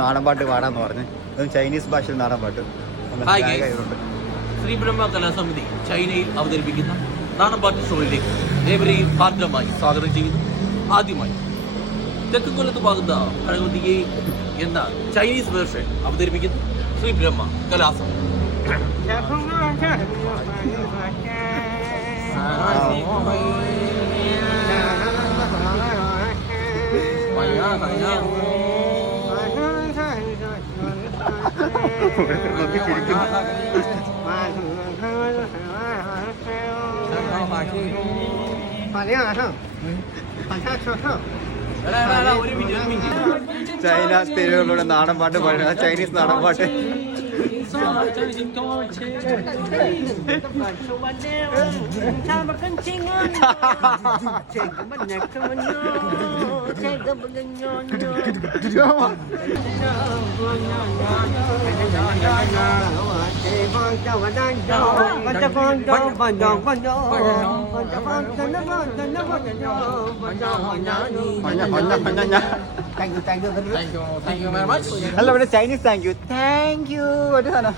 നാടൻ പാട്ട് പാടാന്ന് പറഞ്ഞ് ചൈനീസ് ഭാഷയിൽ നാടൻ പാട്ട്. ശ്രീ ബ്രഹ്മ കലാസമിതി ചൈനയിൽ അവതരിപ്പിക്കുന്ന നാടൻപാട്ട് ഷോയിലേക്ക് ഏവരെയും ഹാർദ്രമായി സ്വാഗതം ചെയ്യുന്നു. ആദ്യമായി തെക്കുകൊല്ലത്ത് പാകുന്ന ഭഗവതിയെ എന്ന ചൈനീസ് വേർഷൻ അവതരിപ്പിക്കുന്നു ശ്രീ ബ്രഹ്മ കലാസമിതി. ചൈന തെരുവുകളുടെ നാടൻ പാട്ട് പാടുക, ചൈനീസ് നാടൻ പാട്ട്. അല്ല ഇവിടെ ചൈനീസ് താങ്ക് യു ഒരു സാധനം.